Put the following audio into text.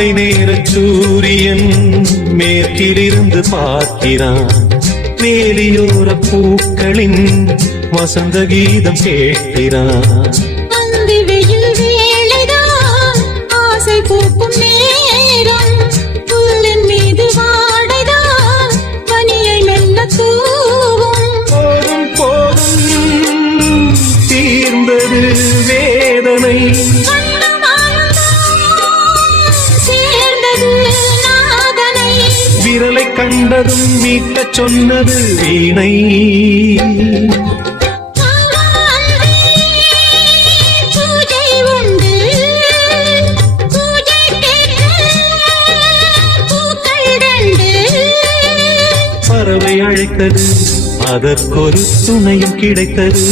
மாலை நேர சூரியன் மேற்கிலிருந்து பார்க்கிறான். வேலியோர பூக்களின் வசந்த கீதம் கேட்கிறான். அந்தி வெயில் வேளைதான் ஆசை பூக்கும் நேரம். புல்லின் மீது வாடைதான் பனியை மெல்ல தூவும். போதும் போதும் தீர்ந்தது வேதனை. விரலை கண்டதும் மீட்கச் சொன்னது வீணை. பூஜை உண்டு, பூஜை கேட்க பூக்கள் ரெண்டு. பறவை அழைத்தது, அதற்கொரு துணையும் கிடைத்தது.